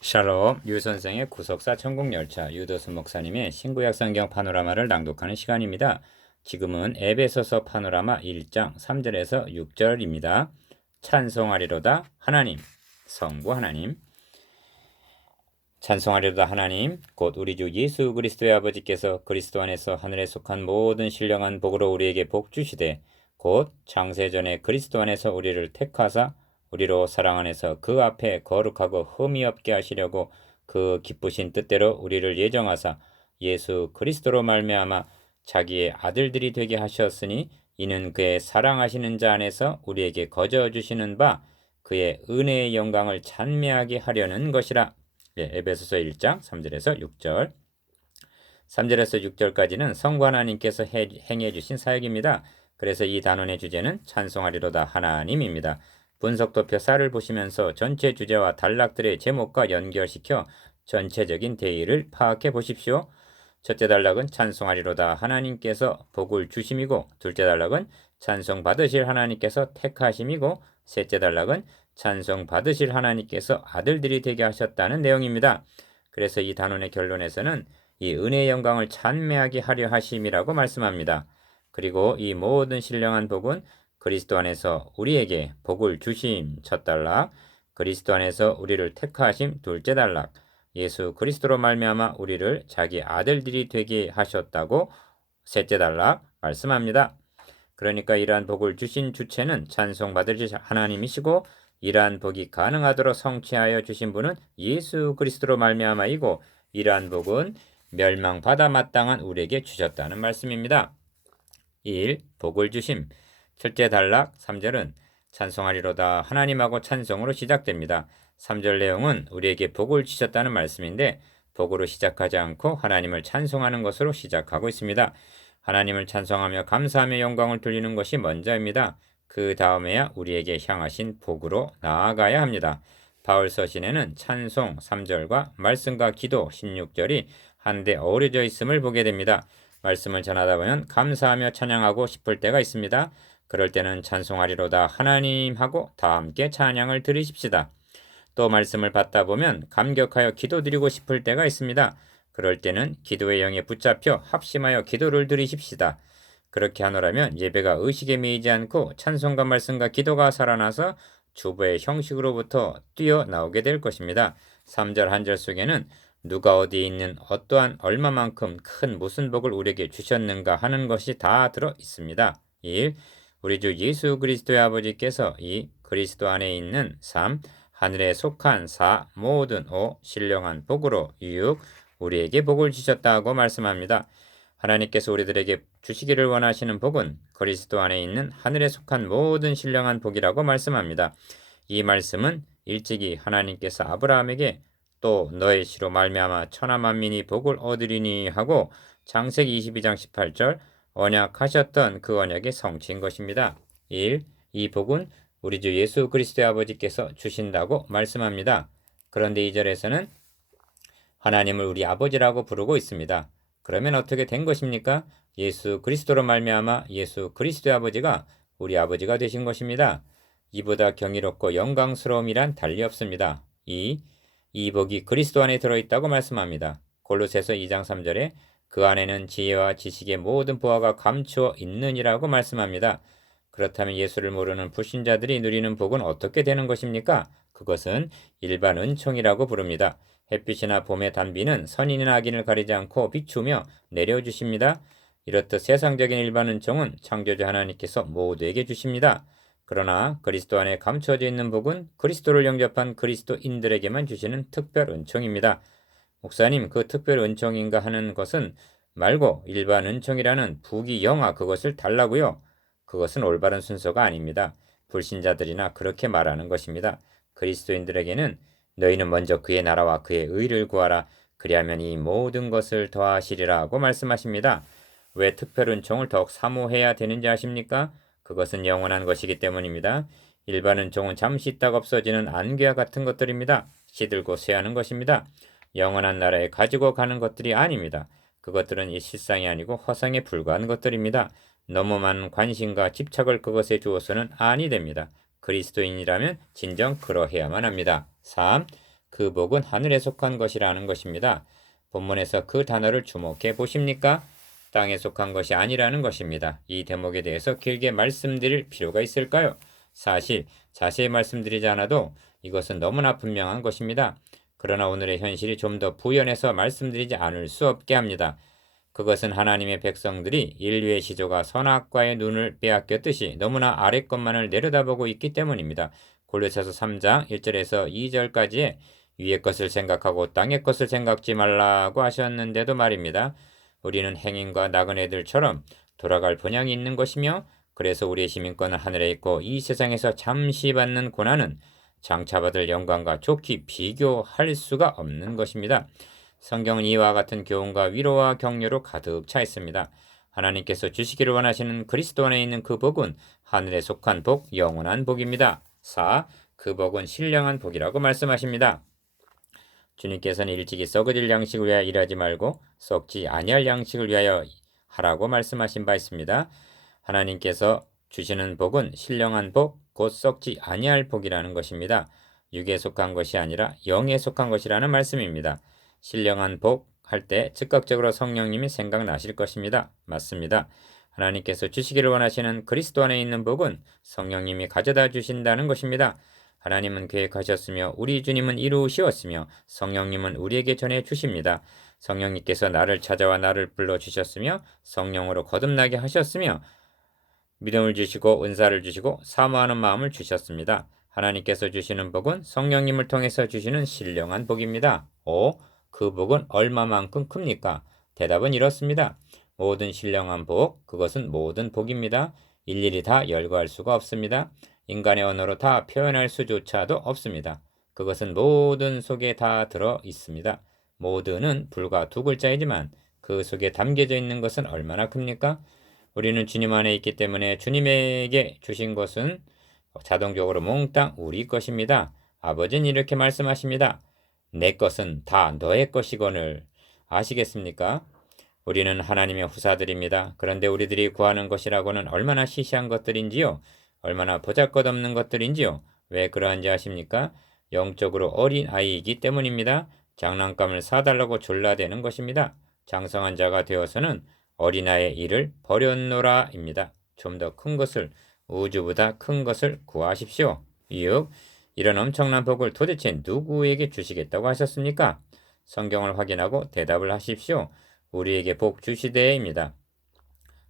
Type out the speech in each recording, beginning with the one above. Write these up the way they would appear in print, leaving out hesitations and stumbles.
샬롬, 유 선생의 구속사 천국열차 유도수 목사님의 신구약 성경 파노라마를 낭독하는 시간입니다. 지금은 에베소서 파노라마 1장 3절에서 6절입니다. 찬송하리로다 하나님, 성부 하나님. 찬송하리로다 하나님, 곧 우리 주 예수 그리스도의 아버지께서 그리스도 안에서 하늘에 속한 모든 신령한 복으로 우리에게 복 주시되 곧 창세전에 그리스도 안에서 우리를 택하사 우리로 사랑 안에서 그 앞에 거룩하고 흠이 없게 하시려고 그 기쁘신 뜻대로 우리를 예정하사 예수 그리스도로 말미암아 자기의 아들들이 되게 하셨으니 이는 그의 사랑하시는 자 안에서 우리에게 거저 주시는 바 그의 은혜의 영광을 찬미하게 하려는 것이라. 에베소서 1장 3절에서 6절. 3절에서 6절까지는 성부 하나님께서 행해 주신 사역입니다. 그래서 이 단원의 주제는 찬송하리로다 하나님입니다. 분석도표 4를 보시면서 전체 주제와 단락들의 제목과 연결시켜 전체적인 대의를 파악해 보십시오. 첫째 단락은 찬송하리로다 하나님께서 복을 주심이고, 둘째 단락은 찬송 받으실 하나님께서 택하심이고, 셋째 단락은 찬송 받으실 하나님께서 아들들이 되게 하셨다는 내용입니다. 그래서 이 단원의 결론에서는 이 은혜의 영광을 찬미하게 하려 하심이라고 말씀합니다. 그리고 이 모든 신령한 복은 그리스도 안에서 우리에게 복을 주심 첫 단락, 그리스도 안에서 우리를 택하심 둘째 단락, 예수 그리스도로 말미암아 우리를 자기 아들들이 되게 하셨다고 셋째 단락 말씀합니다. 그러니까 이러한 복을 주신 주체는 찬송받을 하나님이시고, 이러한 복이 가능하도록 성취하여 주신 분은 예수 그리스도로 말미암아이고, 이러한 복은 멸망받아 마땅한 우리에게 주셨다는 말씀입니다. 1. 복을 주심. 첫째 단락 3절은 찬송하리로다 하나님하고 찬송으로 시작됩니다. 3절 내용은 우리에게 복을 주셨다는 말씀인데, 복으로 시작하지 않고 하나님을 찬송하는 것으로 시작하고 있습니다. 하나님을 찬송하며 감사하며 영광을 돌리는 것이 먼저입니다. 그 다음에야 우리에게 향하신 복으로 나아가야 합니다. 바울 서신에는 찬송 3절과 말씀과 기도 16절이 한데 어우러져 있음을 보게 됩니다. 말씀을 전하다 보면 감사하며 찬양하고 싶을 때가 있습니다. 그럴 때는 찬송하리로다 하나님 하고 다 함께 찬양을 드리십시다. 또 말씀을 받다 보면 감격하여 기도드리고 싶을 때가 있습니다. 그럴 때는 기도의 영에 붙잡혀 합심하여 기도를 드리십시다. 그렇게 하노라면 예배가 의식에 매이지 않고 찬송과 말씀과 기도가 살아나서 주보의 형식으로부터 뛰어나오게 될 것입니다. 3절 한 절 속에는 누가 어디에 있는 어떠한 얼마만큼 큰 무슨 복을 우리에게 주셨는가 하는 것이 다 들어 있습니다. 1. 우리 주 예수 그리스도의 아버지께서 이 그리스도 안에 있는 3. 하늘에 속한 4. 모든 5. 신령한 복으로 6. 우리에게 복을 주셨다고 말씀합니다. 하나님께서 우리들에게 주시기를 원하시는 복은 그리스도 안에 있는 하늘에 속한 모든 신령한 복이라고 말씀합니다. 이 말씀은 일찍이 하나님께서 아브라함에게 또 너의 씨로 말미암아 천하 만민이 복을 얻으리니 하고 창세기 22장 18절 언약하셨던 그 언약의 성취인 것입니다. 1. 이 복은 우리 주 예수 그리스도의 아버지께서 주신다고 말씀합니다. 그런데 2절에서는 하나님을 우리 아버지라고 부르고 있습니다. 그러면 어떻게 된 것입니까? 예수 그리스도로 말미암아 예수 그리스도의 아버지가 우리 아버지가 되신 것입니다. 이보다 경이롭고 영광스러움이란 달리 없습니다. 이 복이 그리스도 안에 들어있다고 말씀합니다. 골로새서 2장 3절에 그 안에는 지혜와 지식의 모든 보화가 감추어 있느니라고 말씀합니다. 그렇다면 예수를 모르는 불신자들이 누리는 복은 어떻게 되는 것입니까? 그것은 일반 은총이라고 부릅니다. 햇빛이나 봄의 단비는 선인이나 악인을 가리지 않고 비추며 내려주십니다. 이렇듯 세상적인 일반 은총은 창조주 하나님께서 모두에게 주십니다. 그러나 그리스도 안에 감춰져 있는 복은 그리스도를 영접한 그리스도인들에게만 주시는 특별 은총입니다. 목사님, 그 특별 은총인가 하는 것은 말고 일반 은총이라는 부귀 영화 그것을 달라고요. 그것은 올바른 순서가 아닙니다. 불신자들이나 그렇게 말하는 것입니다. 그리스도인들에게는 너희는 먼저 그의 나라와 그의 의를 구하라. 그리하면 이 모든 것을 더하시리라고 말씀하십니다. 왜 특별 은총을 더욱 사모해야 되는지 아십니까? 그것은 영원한 것이기 때문입니다. 일반 은총은 잠시 있다가 없어지는 안개와 같은 것들입니다. 시들고 쇠하는 것입니다. 영원한 나라에 가지고 가는 것들이 아닙니다. 그것들은 이 실상이 아니고 허상에 불과한 것들입니다. 너무 많은 관심과 집착을 그것에 주어서는 아니 됩니다. 그리스도인이라면 진정 그러해야만 합니다. 3. 그 복은 하늘에 속한 것이라는 것입니다. 본문에서 그 단어를 주목해 보십니까? 땅에 속한 것이 아니라는 것입니다. 이 대목에 대해서 길게 말씀드릴 필요가 있을까요? 사실 자세히 말씀드리지 않아도 이것은 너무나 분명한 것입니다. 그러나 오늘의 현실이 좀 더 부연해서 말씀드리지 않을 수 없게 합니다. 그것은 하나님의 백성들이 인류의 시조가 선악과의 눈을 빼앗겼듯이 너무나 아래 것만을 내려다보고 있기 때문입니다. 골로새서 3장 1절에서 2절까지의 위의 것을 생각하고 땅의 것을 생각지 말라고 하셨는데도 말입니다. 우리는 행인과 나그네들처럼 돌아갈 본향이 있는 것이며 그래서 우리의 시민권은 하늘에 있고 이 세상에서 잠시 받는 고난은 장차 받을 영광과 좋게 비교할 수가 없는 것입니다. 성경은 이와 같은 교훈과 위로와 격려로 가득 차 있습니다. 하나님께서 주시기를 원하시는 그리스도 안에 있는 그 복은 하늘에 속한 복, 영원한 복입니다. 4. 그 복은 신령한 복이라고 말씀하십니다. 주님께서는 일찍이 썩어질 양식을 위하여 일하지 말고 썩지 아니할 양식을 위하여 하라고 말씀하신 바 있습니다. 하나님께서 주시는 복은 신령한 복, 곧 썩지 아니할 복이라는 것입니다. 육에 속한 것이 아니라 영에 속한 것이라는 말씀입니다. 신령한 복 할 때 즉각적으로 성령님이 생각나실 것입니다. 맞습니다. 하나님께서 주시기를 원하시는 그리스도 안에 있는 복은 성령님이 가져다 주신다는 것입니다. 하나님은 계획하셨으며 우리 주님은 이루시었으며 성령님은 우리에게 전해 주십니다. 성령님께서 나를 찾아와 나를 불러주셨으며 성령으로 거듭나게 하셨으며 믿음을 주시고 은사를 주시고 사모하는 마음을 주셨습니다. 하나님께서 주시는 복은 성령님을 통해서 주시는 신령한 복입니다. 5. 그 복은 얼마만큼 큽니까? 대답은 이렇습니다. 모든 신령한 복, 그것은 모든 복입니다. 일일이 다 열거할 수가 없습니다. 인간의 언어로 다 표현할 수조차도 없습니다. 그것은 모든 속에 다 들어 있습니다. 모든은 불과 두 글자이지만 그 속에 담겨져 있는 것은 얼마나 큽니까? 우리는 주님 안에 있기 때문에 주님에게 주신 것은 자동적으로 몽땅 우리 것입니다. 아버지는 이렇게 말씀하십니다. 내 것은 다 너의 것이거늘. 아시겠습니까? 우리는 하나님의 후사들입니다. 그런데 우리들이 구하는 것이라고는 얼마나 시시한 것들인지요. 얼마나 보잘것없는 것들인지요. 왜 그러한지 아십니까? 영적으로 어린 아이이기 때문입니다. 장난감을 사달라고 졸라대는 것입니다. 장성한 자가 되어서는 어린아이의 일을 버렸노라입니다. 좀 더 큰 것을, 우주보다 큰 것을 구하십시오. 6. 이런 엄청난 복을 도대체 누구에게 주시겠다고 하셨습니까? 성경을 확인하고 대답을 하십시오. 우리에게 복 주시되입니다.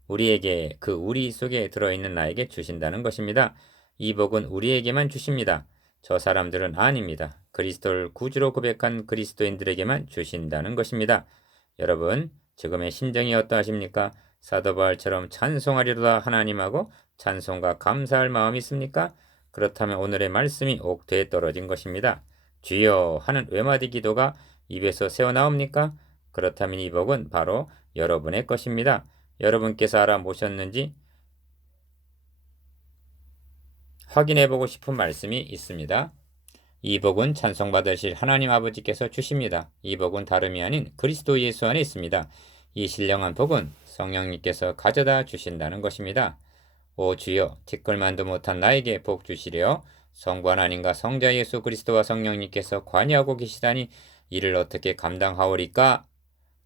우리에게 그 우리 속에 들어있는 나에게 주신다는 것입니다. 이 복은 우리에게만 주십니다. 저 사람들은 아닙니다. 그리스도를 구주로 고백한 그리스도인들에게만 주신다는 것입니다. 여러분, 지금의 심정이 어떠하십니까? 사도 바울처럼 찬송하리로다 하나님하고 찬송과 감사할 마음이 있습니까? 그렇다면 오늘의 말씀이 옥토에 떨어진 것입니다. 주여 하는 외마디 기도가 입에서 새어나옵니까? 그렇다면 이 복은 바로 여러분의 것입니다. 여러분께서 알아보셨는지 확인해보고 싶은 말씀이 있습니다. 이 복은 찬송받으실 하나님 아버지께서 주십니다. 이 복은 다름이 아닌 그리스도 예수 안에 있습니다. 이 신령한 복은 성령님께서 가져다 주신다는 것입니다. 오 주여, 티끌만도 못한 나에게 복 주시려 성부 하나님과 성자 예수 그리스도와 성령님께서 관여하고 계시다니 이를 어떻게 감당하오리까?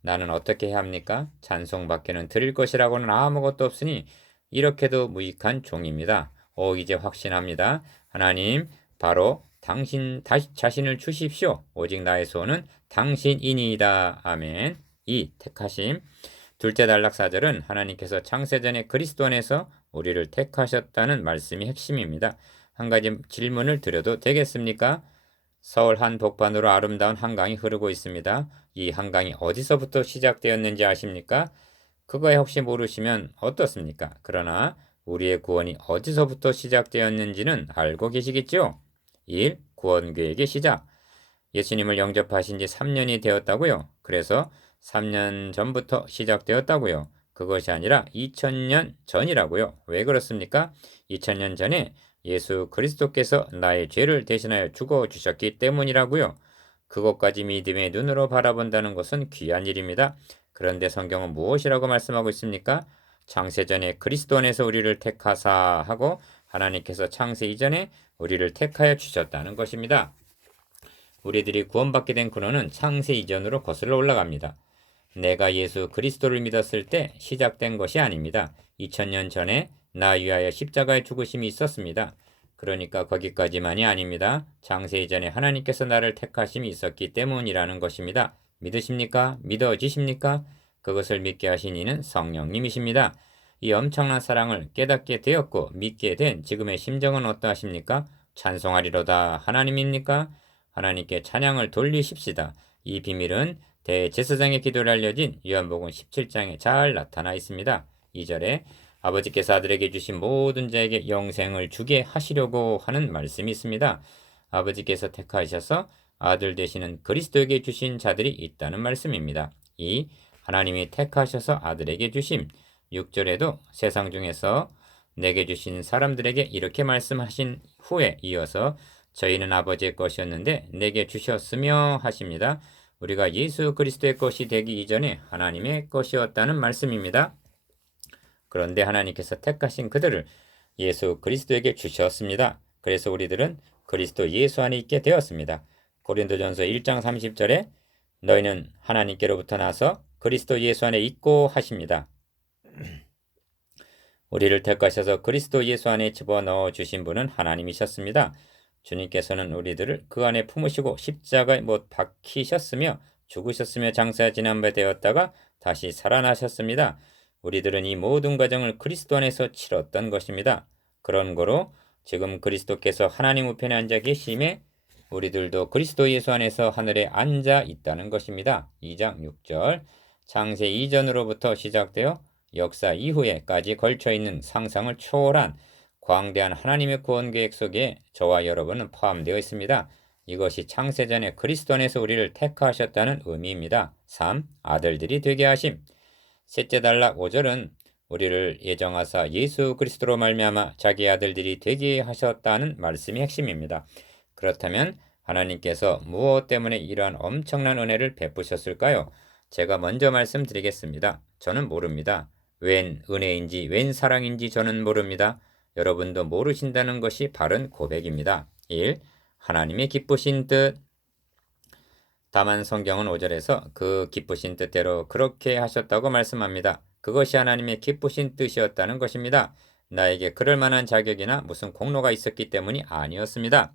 나는 어떻게 해야 합니까? 찬송밖에는 드릴 것이라고는 아무것도 없으니 이렇게도 무익한 종입니다. 이제 확신합니다. 하나님, 바로 당신 자신을 주십시오. 오직 나의 소원은 당신이니이다. 아멘. 2. 택하심. 둘째 단락 4절은 하나님께서 창세전에 그리스도 안에서 우리를 택하셨다는 말씀이 핵심입니다. 한 가지 질문을 드려도 되겠습니까? 서울 한 복판으로 아름다운 한강이 흐르고 있습니다. 이 한강이 어디서부터 시작되었는지 아십니까? 그거에 혹시 모르시면 어떻습니까? 그러나 우리의 구원이 어디서부터 시작되었는지는 알고 계시겠죠? 1. 구원계획의 시작. 예수님을 영접하신 지 3년이 되었다고요. 그래서 3년 전부터 시작되었다고요. 그것이 아니라 2000년 전이라고요. 왜 그렇습니까? 2000년 전에 예수 그리스도께서 나의 죄를 대신하여 죽어주셨기 때문이라고요. 그것까지 믿음의 눈으로 바라본다는 것은 귀한 일입니다. 그런데 성경은 무엇이라고 말씀하고 있습니까? 창세전에 그리스도 안에서 우리를 택하사 하고 하나님께서 창세 이전에 우리를 택하여 주셨다는 것입니다. 우리들이 구원받게 된 근원은 창세 이전으로 거슬러 올라갑니다. 내가 예수 그리스도를 믿었을 때 시작된 것이 아닙니다. 2000년 전에 나 위하여 십자가의 죽으심이 있었습니다. 그러니까 거기까지만이 아닙니다. 창세 이전에 하나님께서 나를 택하심이 있었기 때문이라는 것입니다. 믿으십니까? 믿어지십니까? 그것을 믿게 하신 이는 성령님이십니다. 이 엄청난 사랑을 깨닫게 되었고 믿게 된 지금의 심정은 어떠하십니까? 찬송하리로다 하나님입니까? 하나님께 찬양을 돌리십시다. 이 비밀은 대제사장의 기도를 알려진 요한복음 17장에 잘 나타나 있습니다. 2절에 아버지께서 아들에게 주신 모든 자에게 영생을 주게 하시려고 하는 말씀이 있습니다. 아버지께서 택하셔서 아들 되시는 그리스도에게 주신 자들이 있다는 말씀입니다. 이 하나님이 택하셔서 아들에게 주심. 6절에도 세상 중에서 내게 주신 사람들에게 이렇게 말씀하신 후에 이어서 저희는 아버지의 것이었는데 내게 주셨으며 하십니다. 우리가 예수 그리스도의 것이 되기 이전에 하나님의 것이었다는 말씀입니다. 그런데 하나님께서 택하신 그들을 예수 그리스도에게 주셨습니다. 그래서 우리들은 그리스도 예수 안에 있게 되었습니다. 고린도전서 1장 30절에 너희는 하나님께로부터 나서 그리스도 예수 안에 있고 하십니다. 우리를 택하셔서 그리스도 예수 안에 집어넣어 주신 분은 하나님이셨습니다. 주님께서는 우리들을 그 안에 품으시고 십자가에 못 박히셨으며 죽으셨으며 장사 지난 바 되었다가 다시 살아나셨습니다. 우리들은 이 모든 과정을 그리스도 안에서 치렀던 것입니다. 그런 거로 지금 그리스도께서 하나님 우편에 앉아 계심에 우리들도 그리스도 예수 안에서 하늘에 앉아 있다는 것입니다. 2장 6절 창세 이전으로부터 시작되어 역사 이후에까지 걸쳐있는 상상을 초월한 광대한 하나님의 구원 계획 속에 저와 여러분은 포함되어 있습니다. 이것이 창세전에 그리스도 안에서 우리를 택하셨다는 의미입니다. 3. 아들들이 되게 하심. 셋째 단락 5절은 우리를 예정하사 예수 그리스도로 말미암아 자기 아들들이 되게 하셨다는 말씀이 핵심입니다. 그렇다면 하나님께서 무엇 때문에 이러한 엄청난 은혜를 베푸셨을까요? 제가 먼저 말씀드리겠습니다. 저는 모릅니다. 웬 은혜인지 웬 사랑인지 저는 모릅니다. 여러분도 모르신다는 것이 바른 고백입니다. 1. 하나님의 기쁘신 뜻. 다만 성경은 5절에서 그 기쁘신 뜻대로 그렇게 하셨다고 말씀합니다. 그것이 하나님의 기쁘신 뜻이었다는 것입니다. 나에게 그럴 만한 자격이나 무슨 공로가 있었기 때문이 아니었습니다.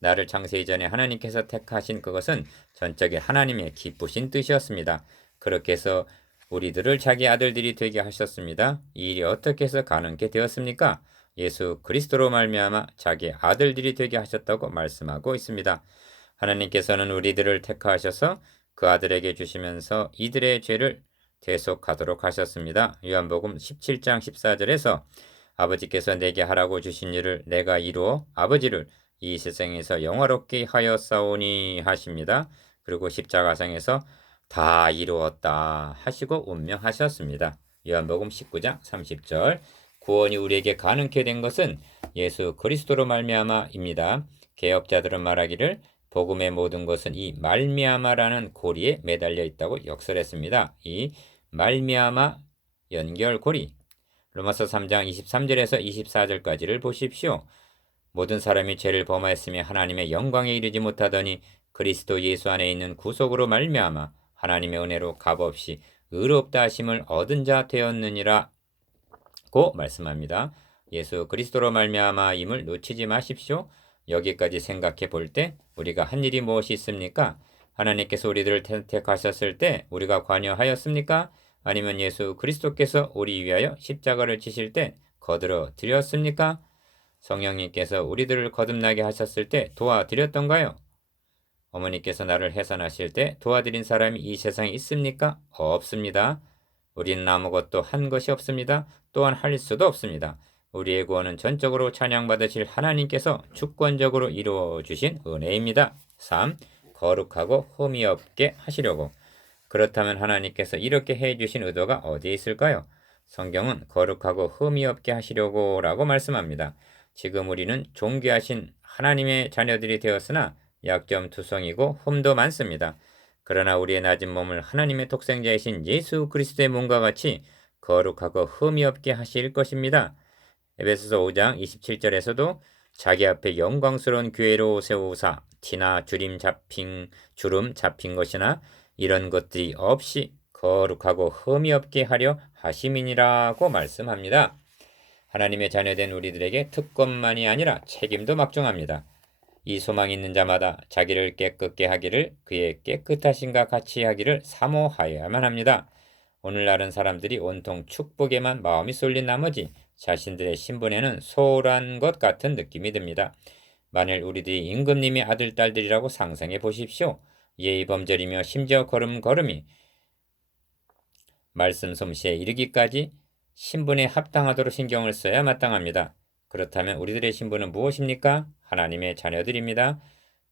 나를 창세 이전에 하나님께서 택하신 그것은 전적인 하나님의 기쁘신 뜻이었습니다. 그렇게 해서 우리들을 자기 아들들이 되게 하셨습니다. 이 일이 어떻게 해서 가능하게 되었습니까? 예수 그리스도로 말미암아 자기 아들들이 되게 하셨다고 말씀하고 있습니다. 하나님께서는 우리들을 택하셔서 그 아들에게 주시면서 이들의 죄를 대속하도록 하셨습니다. 요한복음 17장 14절에서 아버지께서 내게 하라고 주신 일을 내가 이루어 아버지를 이 세상에서 영화롭게 하였사오니 하십니다. 그리고 십자가상에서 다 이루었다 하시고 운명하셨습니다. 요한복음 19장 30절 구원이 우리에게 가능케 된 것은 예수 그리스도로 말미암아입니다. 개혁자들은 말하기를 복음의 모든 것은 이 말미암아라는 고리에 매달려 있다고 역설했습니다. 이 말미암아 연결고리 로마서 3장 23절에서 24절까지를 보십시오. 모든 사람이 죄를 범하였으며 하나님의 영광에 이르지 못하더니 그리스도 예수 안에 있는 구속으로 말미암아 하나님의 은혜로 값없이 의롭다 하심을 얻은 자 되었느니라 고 말씀합니다. 예수 그리스도로 말미암아임을 놓치지 마십시오. 여기까지 생각해 볼 때 우리가 한 일이 무엇이 있습니까? 하나님께서 우리들을 택하셨을 때 우리가 관여하였습니까? 아니면 예수 그리스도께서 우리 위하여 십자가를 지실 때 거들어 드렸습니까? 성령님께서 우리들을 거듭나게 하셨을 때 도와드렸던가요? 어머니께서 나를 해산하실 때 도와드린 사람이 이 세상에 있습니까? 없습니다. 우리는 아무것도 한 것이 없습니다. 또한 할 수도 없습니다. 우리의 구원은 전적으로 찬양받으실 하나님께서 주권적으로 이루어 주신 은혜입니다. 3. 거룩하고 흠이 없게 하시려고. 그렇다면 하나님께서 이렇게 해주신 의도가 어디에 있을까요? 성경은 거룩하고 흠이 없게 하시려고 라고 말씀합니다. 지금 우리는 존귀하신 하나님의 자녀들이 되었으나 약점투성이고 흠도 많습니다. 그러나 우리의 낮은 몸을 하나님의 독생자이신 예수 그리스도의 몸과 같이 거룩하고 흠이 없게 하실 것입니다. 에베소서 5장 27절에서도 자기 앞에 영광스러운 교회로 세우사 티나 주름 잡힌 것이나 이런 것들이 없이 거룩하고 흠이 없게 하려 하심이니라고 말씀합니다. 하나님의 자녀된 우리들에게 특권만이 아니라 책임도 막중합니다. 이 소망 있는 자마다 자기를 깨끗게 하기를 그의 깨끗하신가 같이 하기를 사모하여야만 합니다. 오늘날은 사람들이 온통 축복에만 마음이 쏠린 나머지 자신들의 신분에는 소홀한 것 같은 느낌이 듭니다. 만일 우리들이 임금님의 아들, 딸들이라고 상상해 보십시오. 예의 범절이며 심지어 걸음걸음이 말씀 솜씨에 이르기까지 신분에 합당하도록 신경을 써야 마땅합니다. 그렇다면 우리들의 신분은 무엇입니까? 하나님의 자녀들입니다.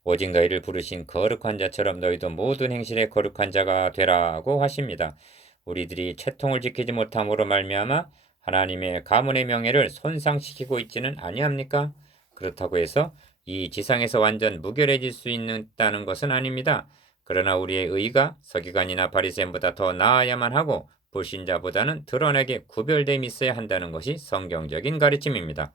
오직 너희를 부르신 거룩한 자처럼 너희도 모든 행실에 거룩한 자가 되라고 하십니다. 우리들이 채통을 지키지 못함으로 말미암아 하나님의 가문의 명예를 손상시키고 있지는 아니합니까? 그렇다고 해서 이 지상에서 완전 무결해질 수 있다는 것은 아닙니다. 그러나 우리의 의가 서기관이나 바리새인보다 더 나아야만 하고 불신자보다는 드러내게 구별됨이 있어야 한다는 것이 성경적인 가르침입니다.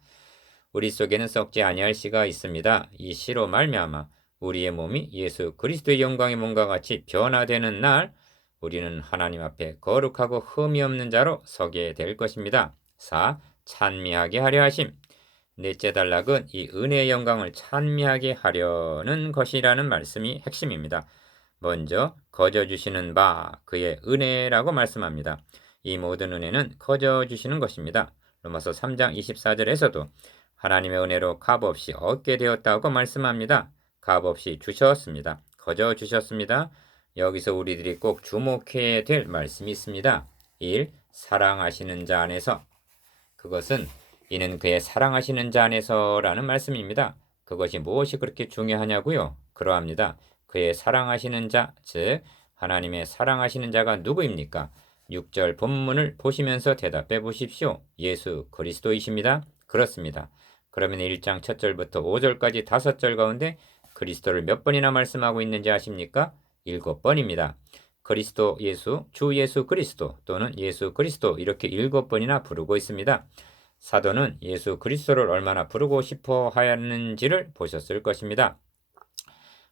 우리 속에는 썩지 아니할 씨가 있습니다. 이 씨로 말미암아 우리의 몸이 예수 그리스도의 영광의 몸과 같이 변화되는 날 우리는 하나님 앞에 거룩하고 흠이 없는 자로 서게 될 것입니다. 4. 찬미하게 하려 하심. 넷째 단락은 이 은혜의 영광을 찬미하게 하려는 것이라는 말씀이 핵심입니다. 먼저 거저 주시는 바 그의 은혜라고 말씀합니다. 이 모든 은혜는 거저 주시는 것입니다. 로마서 3장 24절에서도 하나님의 은혜로 값없이 얻게 되었다고 말씀합니다. 값없이 주셨습니다. 거저 주셨습니다. 여기서 우리들이 꼭 주목해야 될 말씀이 있습니다. 1. 사랑하시는 자 안에서. 그것은 이는 그의 사랑하시는 자 안에서라는 말씀입니다. 그것이 무엇이 그렇게 중요하냐고요? 그러합니다. 그의 사랑하시는 자, 즉 하나님의 사랑하시는 자가 누구입니까? 6절 본문을 보시면서 대답해 보십시오. 예수 그리스도이십니다. 그렇습니다. 그러면 1장 1절부터 5절까지 5절 가운데 그리스도를 몇 번이나 말씀하고 있는지 아십니까? 7번입니다. 그리스도 예수, 주 예수 그리스도 또는 예수 그리스도 이렇게 7번이나 부르고 있습니다. 사도는 예수 그리스도를 얼마나 부르고 싶어 하였는지를 보셨을 것입니다.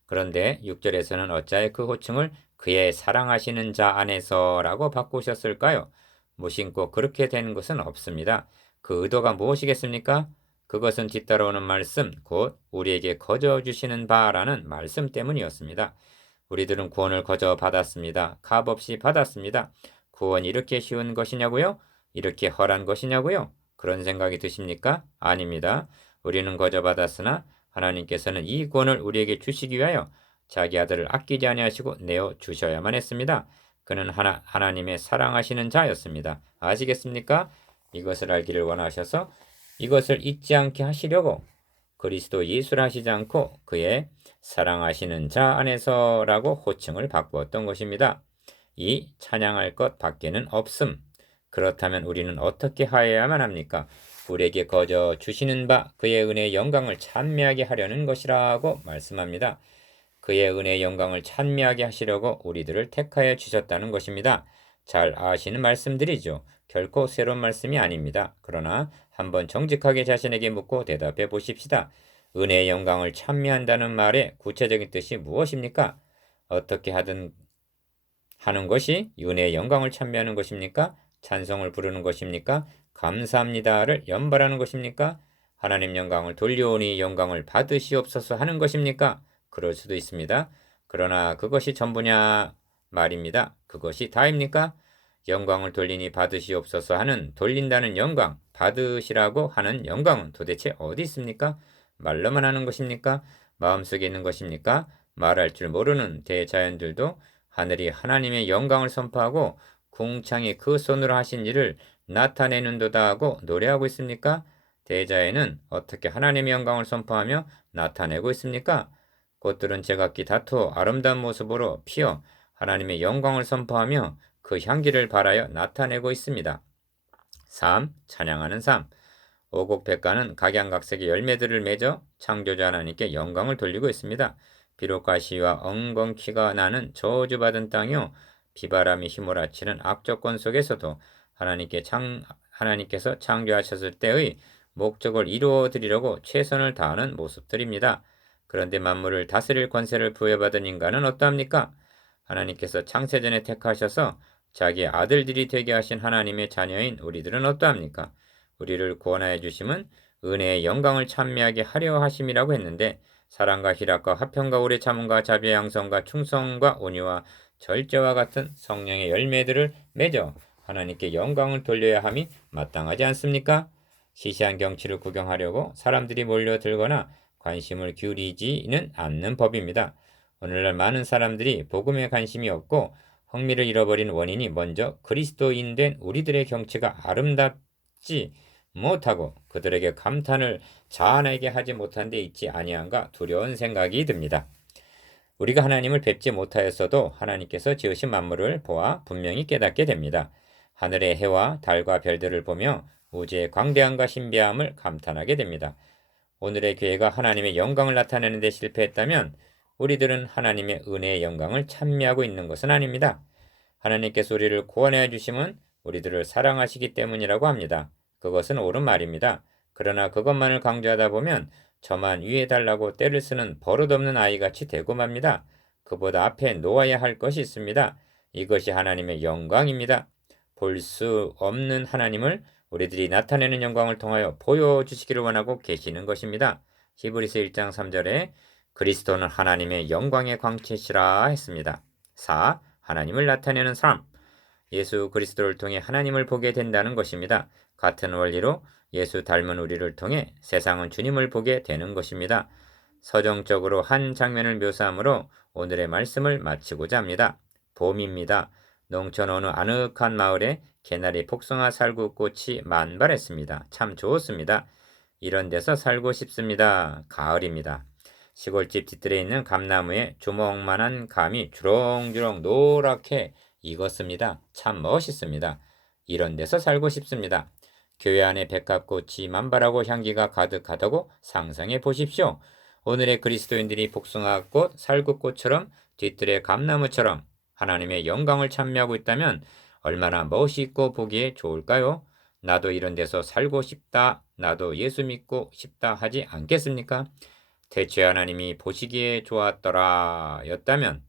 그런데 6절에서는 어찌하여 그 호칭을 그의 사랑하시는 자 안에서라고 바꾸셨을까요? 무심코 그렇게 되는 것은 없습니다. 그 의도가 무엇이겠습니까? 그것은 뒤따라오는 말씀, 곧 우리에게 거저 주시는 바라는 말씀 때문이었습니다. 우리들은 구원을 거저 받았습니다. 값없이 받았습니다. 구원이 이렇게 쉬운 것이냐고요? 이렇게 헐한 것이냐고요? 그런 생각이 드십니까? 아닙니다. 우리는 거저 받았으나 하나님께서는 이 구원을 우리에게 주시기 위하여 자기 아들을 아끼지 아니하시고 내어 주셔야만 했습니다. 그는 하나님의 사랑하시는 자였습니다. 아시겠습니까? 이것을 알기를 원하셔서 이것을 잊지 않게 하시려고 그리스도 예수를 하시지 않고 그의 사랑하시는 자 안에서라고 호칭을 바꾸었던 것입니다. 이 찬양할 것 밖에는 없음. 그렇다면 우리는 어떻게 하여야만 합니까? 우리에게 거저 주시는 바 그의 은혜의 영광을 찬미하게 하려는 것이라고 말씀합니다. 그의 은혜의 영광을 찬미하게 하시려고 우리들을 택하여 주셨다는 것입니다. 잘 아시는 말씀들이죠. 결코 새로운 말씀이 아닙니다. 그러나 한번 정직하게 자신에게 묻고 대답해 보십시다. 은혜의 영광을 찬미한다는 말의 구체적인 뜻이 무엇입니까? 어떻게 하든 하는 것이 은혜의 영광을 찬미하는 것입니까? 찬송을 부르는 것입니까? 감사합니다를 연발하는 것입니까? 하나님 영광을 돌려오니 영광을 받으시옵소서 하는 것입니까? 그럴 수도 있습니다. 그러나 그것이 전부냐 말입니다. 그것이 다입니까? 영광을 돌리니 받으시옵소서 하는 돌린다는 영광, 받으시라고 하는 영광은 도대체 어디 있습니까? 말로만 하는 것입니까? 마음속에 있는 것입니까? 말할 줄 모르는 대자연들도 하늘이 하나님의 영광을 선포하고 궁창이 그 손으로 하신 일을 나타내는도다 하고 노래하고 있습니까? 대자연은 어떻게 하나님의 영광을 선포하며 나타내고 있습니까? 꽃들은 제각기 다투어 아름다운 모습으로 피어 하나님의 영광을 선포하며 그 향기를 발하여 나타내고 있습니다. 3. 찬양하는 삶. 오곡백과는 각양각색의 열매들을 맺어 창조자 하나님께 영광을 돌리고 있습니다. 비록 가시와 엉겅퀴가 나는 저주받은 땅이요 비바람이 휘몰아치는 악조건 속에서도 하나님께서 창조하셨을 때의 목적을 이루어 드리려고 최선을 다하는 모습들입니다. 그런데 만물을 다스릴 권세를 부여받은 인간은 어떠합니까? 하나님께서 창세전에 택하셔서 자기 아들들이 되게 하신 하나님의 자녀인 우리들은 어떠합니까? 우리를 구원하여 주심은 은혜의 영광을 찬미하게 하려 하심이라고 했는데 사랑과 희락과 화평과 오래 참음과 자비와 양성과 충성과 온유와 절제와 같은 성령의 열매들을 맺어 하나님께 영광을 돌려야 함이 마땅하지 않습니까? 시시한 경치를 구경하려고 사람들이 몰려들거나 관심을 기울이지는 않는 법입니다. 오늘날 많은 사람들이 복음에 관심이 없고 흥미를 잃어버린 원인이 먼저 그리스도인 된 우리들의 경치가 아름답지 못하고 그들에게 감탄을 자아내게 하지 못한 데 있지 아니한가 두려운 생각이 듭니다. 우리가 하나님을 뵙지 못하였어도 하나님께서 지으신 만물을 보아 분명히 깨닫게 됩니다. 하늘의 해와 달과 별들을 보며 우주의 광대함과 신비함을 감탄하게 됩니다. 오늘의 교회가 하나님의 영광을 나타내는 데 실패했다면 우리들은 하나님의 은혜의 영광을 찬미하고 있는 것은 아닙니다. 하나님께서 우리를 구원해 주심은 우리들을 사랑하시기 때문이라고 합니다. 그것은 옳은 말입니다. 그러나 그것만을 강조하다 보면 저만 위해 달라고 때를 쓰는 버릇없는 아이같이 되고 맙니다. 그보다 앞에 놓아야 할 것이 있습니다. 이것이 하나님의 영광입니다. 볼 수 없는 하나님을 우리들이 나타내는 영광을 통하여 보여주시기를 원하고 계시는 것입니다. 히브리서 1장 3절에 그리스도는 하나님의 영광의 광채시라 했습니다. 4. 하나님을 나타내는 삶. 예수 그리스도를 통해 하나님을 보게 된다는 것입니다. 같은 원리로 예수 닮은 우리를 통해 세상은 주님을 보게 되는 것입니다. 서정적으로 한 장면을 묘사하므로 오늘의 말씀을 마치고자 합니다. 봄입니다. 농촌 어느 아늑한 마을에 개나리 복숭아 살구꽃이 만발했습니다. 참 좋습니다. 이런 데서 살고 싶습니다. 가을입니다. 시골집 뒤뜰에 있는 감나무에 주먹만한 감이 주렁주렁 노랗게 익었습니다. 참 멋있습니다. 이런 데서 살고 싶습니다. 교회 안에 백합꽃이 만발하고 향기가 가득하다고 상상해 보십시오. 오늘의 그리스도인들이 복숭아꽃, 살구꽃처럼 뒤뜰의 감나무처럼 하나님의 영광을 찬미하고 있다면 얼마나 멋있고 보기에 좋을까요? 나도 이런 데서 살고 싶다, 나도 예수 믿고 싶다 하지 않겠습니까? 대체 하나님이 보시기에 좋았더라 였다면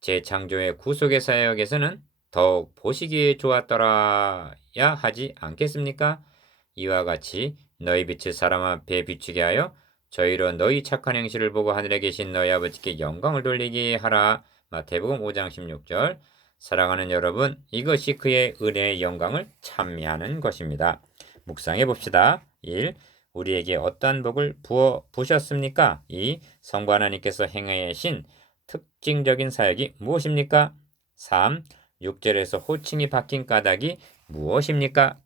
재창조의 구속의 사역에서는 더욱 보시기에 좋았더라야 하지 않겠습니까? 이와 같이 너희 빛을 사람 앞에 비추게 하여 저희로 너희 착한 행실을 보고 하늘에 계신 너희 아버지께 영광을 돌리게 하라. 마태복음 5장 16절. 사랑하는 여러분, 이것이 그의 은혜의 영광을 찬미하는 것입니다. 묵상해 봅시다. 1. 우리에게 어떠한 복을 부어 부셨습니까? 2. 성부 하나님께서 행하신 특징적인 사역이 무엇입니까? 3. 6절에서 호칭이 바뀐 까닭이 무엇입니까?